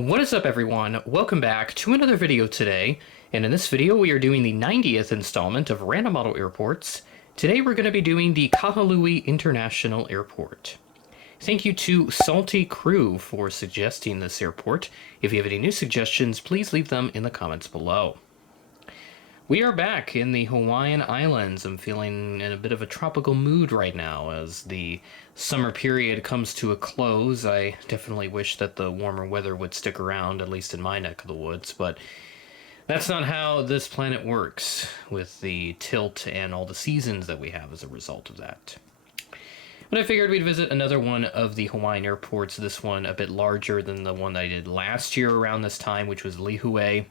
What is up, everyone? Welcome back to another video today, and in this video we are doing the 90th installment of Random Model Airports. Today we're going to be doing the Kahului International Airport. Thank you to Salty Crew for suggesting this airport. If you have any new suggestions, please leave them in the comments below. We are back in the Hawaiian Islands. I'm feeling in a bit of a tropical mood right now as the summer period comes to a close. I definitely wish that the warmer weather would stick around, at least in my neck of the woods, but that's not how this planet works with the tilt and all the seasons that we have as a result of that. But I figured we'd visit another one of the Hawaiian airports, this one a bit larger than the one that I did last year around this time, which was Lihue,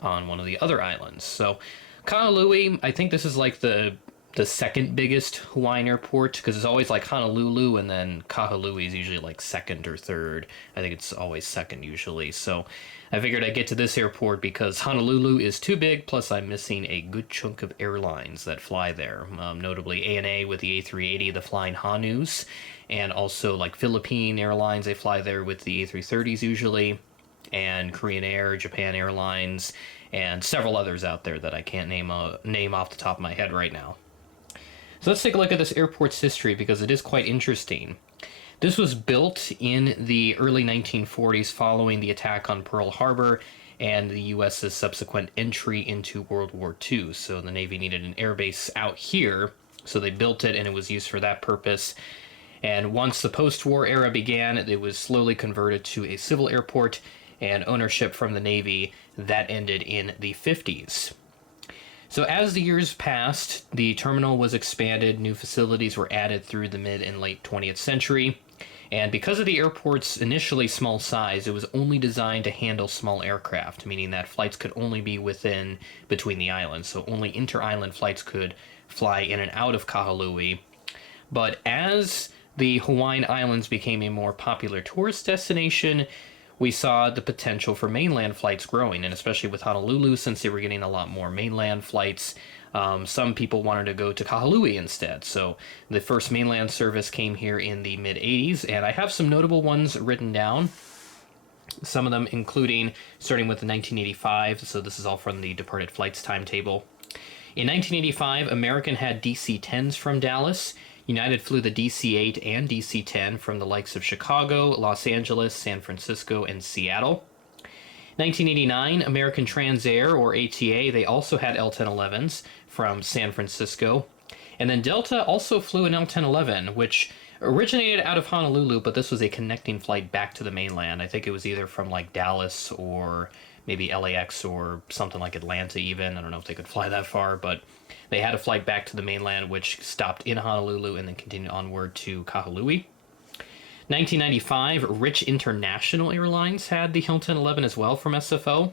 on one of the other islands. So Kahului, I think this is like the second biggest Hawaiian airport, because it's always like Honolulu and then Kahului is usually like second or third. I think it's always second usually. So I figured I'd get to this airport because Honolulu is too big, plus I'm missing a good chunk of airlines that fly there, notably ANA with the A380, the Flying Hanus, and also like Philippine Airlines, they fly there with the A330s usually, and Korean Air, Japan Airlines, and several others out there that I can't name off the top of my head right now. So let's take a look at this airport's history because it is quite interesting. This was built in the early 1940s following the attack on Pearl Harbor and the U.S.'s subsequent entry into World War II. So the Navy needed an airbase out here, so they built it and it was used for that purpose. And once the post-war era began, it was slowly converted to a civil airport, and ownership from the Navy, that ended in the 50s. So as the years passed, the terminal was expanded, new facilities were added through the mid and late 20th century, and because of the airport's initially small size, it was only designed to handle small aircraft, meaning that flights could only be between the islands, so only inter-island flights could fly in and out of Kahului. But as the Hawaiian Islands became a more popular tourist destination, we saw the potential for mainland flights growing, and especially with Honolulu, since they were getting a lot more mainland flights, some people wanted to go to Kahului instead. So the first mainland service came here in the mid-80s, and I have some notable ones written down. Some of them including, starting with 1985, so this is all from the departed flights timetable. In 1985, American had DC-10s from Dallas. United flew the DC-8 and DC-10 from the likes of Chicago, Los Angeles, San Francisco, and Seattle. 1989, American Transair, or ATA, they also had L-1011s from San Francisco. And then Delta also flew an L-1011, which originated out of Honolulu, but this was a connecting flight back to the mainland. I think it was either from like Dallas or maybe LAX or something like Atlanta even. I don't know if they could fly that far, but they had a flight back to the mainland, which stopped in Honolulu and then continued onward to Kahului. 1995, Rich International Airlines had the Hilton 11 as well from SFO.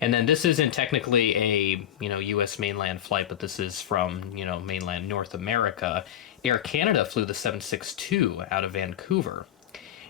And then this isn't technically a, U.S. mainland flight, but this is from, mainland North America. Air Canada flew the 762 out of Vancouver.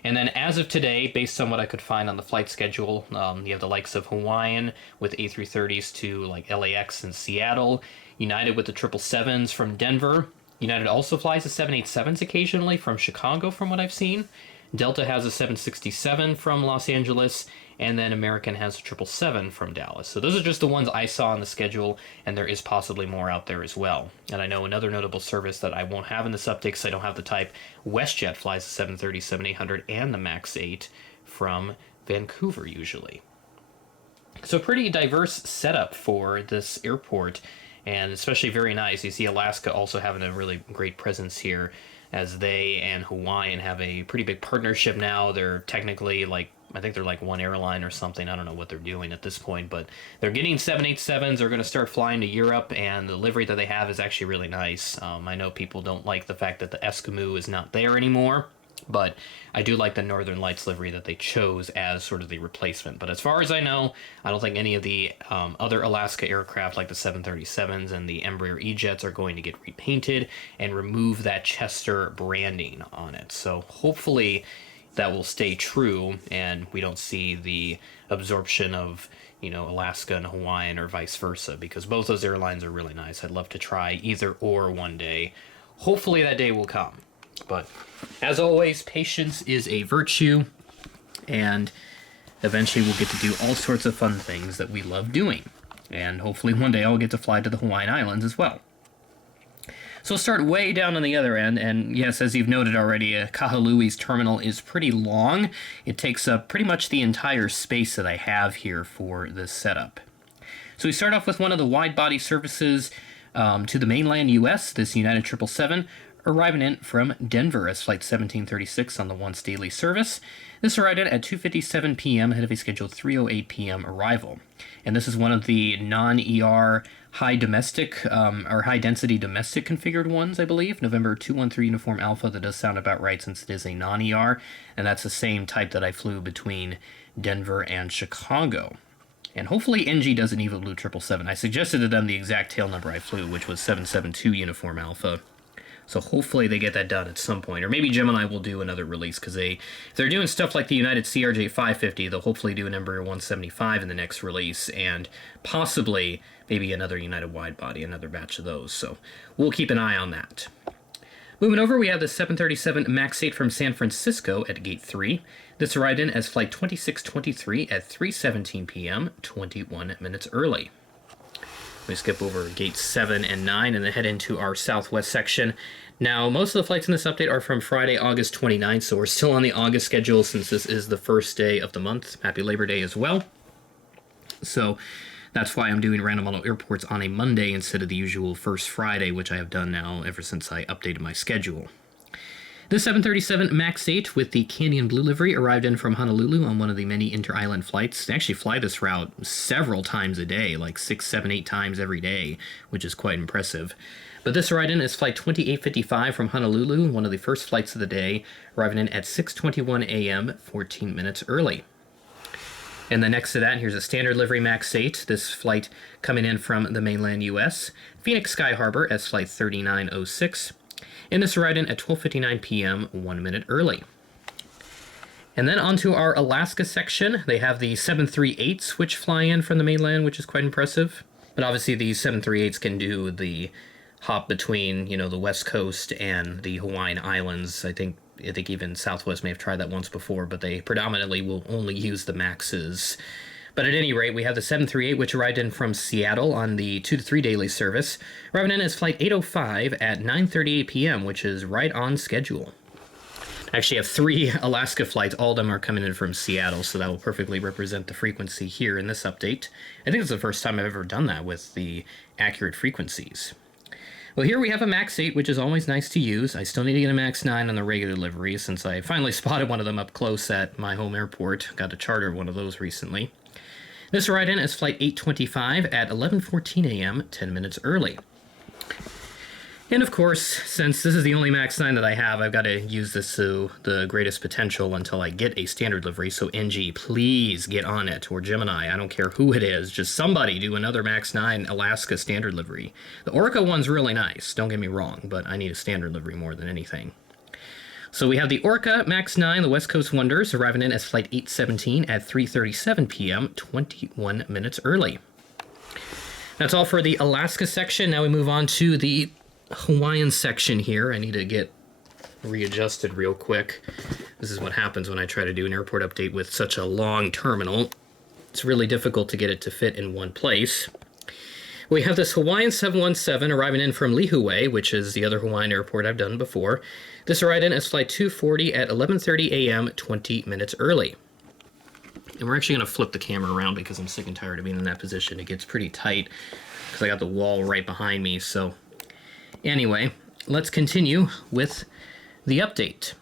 And then as of today, based on what I could find on the flight schedule, you have the likes of Hawaiian with A330s to like LAX and Seattle, United with the 777s from Denver. United also flies the 787s occasionally from Chicago from what I've seen. Delta has a 767 from Los Angeles, and then American has a 777 from Dallas. So those are just the ones I saw on the schedule, and there is possibly more out there as well. And I know another notable service that I won't have in this update because I don't have the type, WestJet flies the 737-800 and the MAX 8 from Vancouver usually. So pretty diverse setup for this airport, and especially very nice. You see Alaska also having a really great presence here, as they and Hawaiian have a pretty big partnership now. They're technically I think they're like one airline or something. I don't know what they're doing at this point, but they're getting 787s. They're going to start flying to Europe, and the livery that they have is actually really nice. I know people don't like the fact that the Eskimo is not there anymore, but I do like the Northern Lights livery that they chose as sort of the replacement. But as far as I know, I don't think any of the other Alaska aircraft like the 737s and the Embraer E-Jets are going to get repainted and remove that Chester branding on it. So hopefully that will stay true and we don't see the absorption of, Alaska and Hawaiian or vice versa, because both those airlines are really nice. I'd love to try either or one day. Hopefully that day will come. But as always, patience is a virtue, and eventually we'll get to do all sorts of fun things that we love doing. And hopefully one day I'll get to fly to the Hawaiian Islands as well. So we'll start way down on the other end, and yes, as you've noted already, Kahuli's terminal is pretty long. It takes up pretty much the entire space that I have here for this setup. So we start off with one of the wide-body services to the mainland U.S., this United 777, arriving in from Denver as Flight 1736 on the once daily service. This arrived in at 2:57 p.m. ahead of a scheduled 3:08 p.m. arrival. And this is one of the non-ER high domestic or high density domestic configured ones, I believe. November 213 Uniform Alpha. That does sound about right since it is a non-ER, and that's the same type that I flew between Denver and Chicago. And hopefully NG doesn't even blue 777. I suggested to them the exact tail number I flew, which was 772 Uniform Alpha. So hopefully they get that done at some point. Or maybe Gemini will do another release, because if they're doing stuff like the United CRJ 550, they'll hopefully do an Embraer 175 in the next release, and possibly maybe another United wide-body, another batch of those. So we'll keep an eye on that. Moving over, we have the 737 MAX 8 from San Francisco at Gate 3. This arrived in as Flight 2623 at 3:17 p.m., 21 minutes early. We skip over Gate 7 and 9 and then head into our southwest section. Now, most of the flights in this update are from Friday, August 29th, so we're still on the August schedule since this is the first day of the month. Happy Labor Day as well. So that's why I'm doing random model airports on a Monday instead of the usual first Friday, which I have done now ever since I updated my schedule. The 737 MAX 8 with the Canyon Blue livery arrived in from Honolulu on one of the many inter-island flights. They actually fly this route several times a day, like 6, 7, 8 times every day, which is quite impressive. But this arrived in as Flight 2855 from Honolulu, one of the first flights of the day, arriving in at 6:21 a.m., 14 minutes early. And then next to that, here's a standard livery MAX 8, this flight coming in from the mainland U.S., Phoenix Sky Harbor as Flight 3906. And this arrived in at 12:59 p.m., 1 minute early. And then onto our Alaska section. They have the 738s, which fly in from the mainland, which is quite impressive. But obviously these 738s can do the hop between, the West Coast and the Hawaiian Islands. I think even Southwest may have tried that once before, but they predominantly will only use the MAXs. But at any rate, we have the 738, which arrived in from Seattle on the 2 to 3 daily service, arriving in as Flight 805 at 9:38 p.m., which is right on schedule. I actually have 3 Alaska flights. All of them are coming in from Seattle, so that will perfectly represent the frequency here in this update. I think it's the first time I've ever done that with the accurate frequencies. Well, here we have a MAX 8, which is always nice to use. I still need to get a MAX 9 on the regular livery, since I finally spotted one of them up close at my home airport. Got to charter one of those recently. This arrived in as Flight 825 at 11:14 a.m., 10 minutes early. And of course, since this is the only MAX 9 that I have, I've got to use this to the greatest potential until I get a standard livery. So NG, please get on it, or Gemini, I don't care who it is, just somebody do another MAX 9 Alaska standard livery. The Orca one's really nice, don't get me wrong, but I need a standard livery more than anything. So we have the Orca MAX 9, the West Coast Wonders, arriving in as Flight 817 at 3:37 p.m., 21 minutes early. That's all for the Alaska section. Now we move on to the Hawaiian section here. I need to get readjusted real quick. This is what happens when I try to do an airport update with such a long terminal. It's really difficult to get it to fit in one place. We have this Hawaiian 717 arriving in from Lihue, which is the other Hawaiian airport I've done before. This arrived in as Flight 240 at 11:30 a.m., 20 minutes early. And we're actually going to flip the camera around because I'm sick and tired of being in that position. It gets pretty tight because I got the wall right behind me. So anyway, let's continue with the update.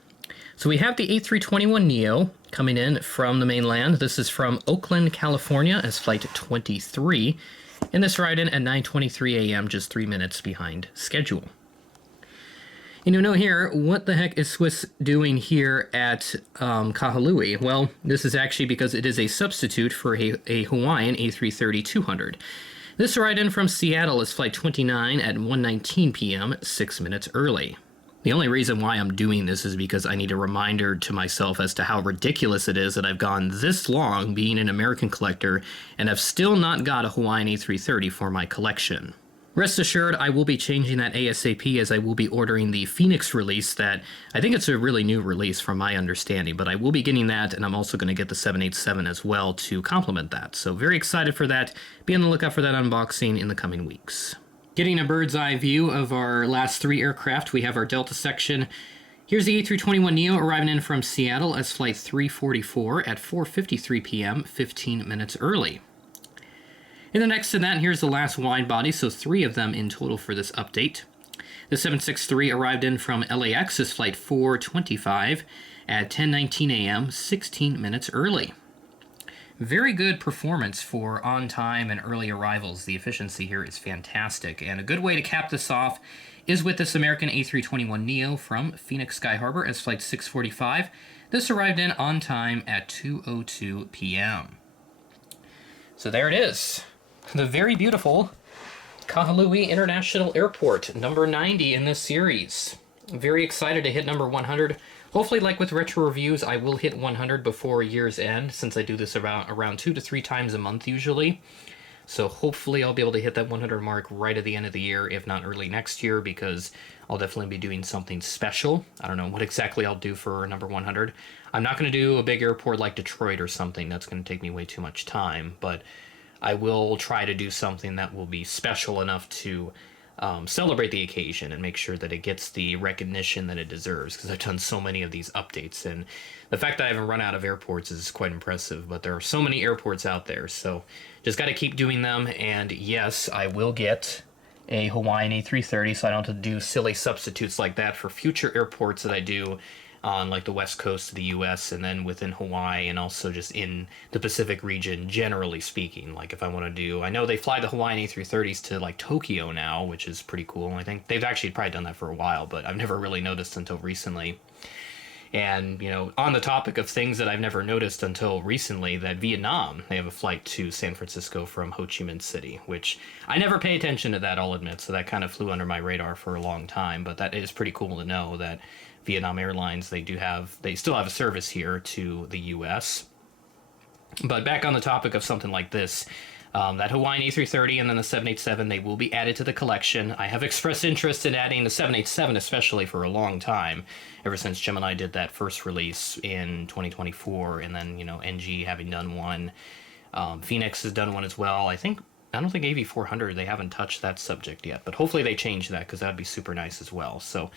So we have the A321neo coming in from the mainland. This is from Oakland, California as Flight 23. And this arrived in at 9:23 a.m., just 3 minutes behind schedule. Here, what the heck is Swiss doing here at Kahului? Well, this is actually because it is a substitute for a Hawaiian A330-200. This arrived in from Seattle as Flight 29 at 1:19 p.m., 6 minutes early. The only reason why I'm doing this is because I need a reminder to myself as to how ridiculous it is that I've gone this long being an American collector and have still not got a Hawaiian A330 for my collection. Rest assured, I will be changing that ASAP, as I will be ordering the Phoenix release that, I think it's a really new release from my understanding, but I will be getting that, and I'm also going to get the 787 as well to complement that. So very excited for that. Be on the lookout for that unboxing in the coming weeks. Getting a bird's eye view of our last 3 aircraft, we have our Delta section. Here's the A321neo arriving in from Seattle as flight 344 at 4:53 p.m., 15 minutes early. And then next to that, here's the last wide body, so 3 of them in total for this update. The 763 arrived in from LAX as flight 425 at 10:19 a.m., 16 minutes early. Very good performance for on-time and early arrivals. The efficiency here is fantastic, and a good way to cap this off is with this American A321neo from Phoenix Sky Harbor as flight 645. This arrived in on time at 2:02 p.m. So there it is. The very beautiful Kahului International Airport, number 90 in this series. I'm very excited to hit number 100. Hopefully, like with retro reviews, I will hit 100 before year's end, since I do this around 2 to 3 times a month usually. So hopefully I'll be able to hit that 100 mark right at the end of the year, if not early next year, because I'll definitely be doing something special. I don't know what exactly I'll do for number 100. I'm not going to do a big airport like Detroit or something. That's going to take me way too much time, but I will try to do something that will be special enough to celebrate the occasion and make sure that it gets the recognition that it deserves, because I've done so many of these updates, and the fact that I haven't run out of airports is quite impressive. But there are so many airports out there, so just got to keep doing them. And yes, I will get a Hawaiian A330, so I don't have to do silly substitutes like that for future airports that I do on like the west coast of the US, and then within Hawaii, and also just in the Pacific region, generally speaking. Like if I want to do, I know they fly the Hawaiian A330s to like Tokyo now, which is pretty cool. I think they've actually probably done that for a while, but I've never really noticed until recently. And, you know, on the topic of things that I've never noticed until recently, that Vietnam, they have a flight to San Francisco from Ho Chi Minh City, which I never pay attention to that, I'll admit, so that kind of flew under my radar for a long time. But that is pretty cool to know that Vietnam Airlines, they still have a service here to the U.S. But back on the topic of something like this, that Hawaiian A330 and then the 787, they will be added to the collection. I have expressed interest in adding the 787 especially for a long time, ever since Gemini did that first release in 2024, and then, you know, NG having done one. Phoenix has done one as well. I don't think AV400, they haven't touched that subject yet, but hopefully they change that, because that would be super nice as well. So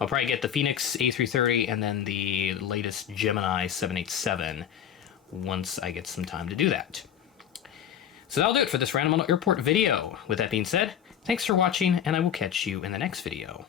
I'll probably get the Phoenix A330 and then the latest Gemini 787 once I get some time to do that. So that'll do it for this Random Model Airport video. With that being said, thanks for watching, and I will catch you in the next video.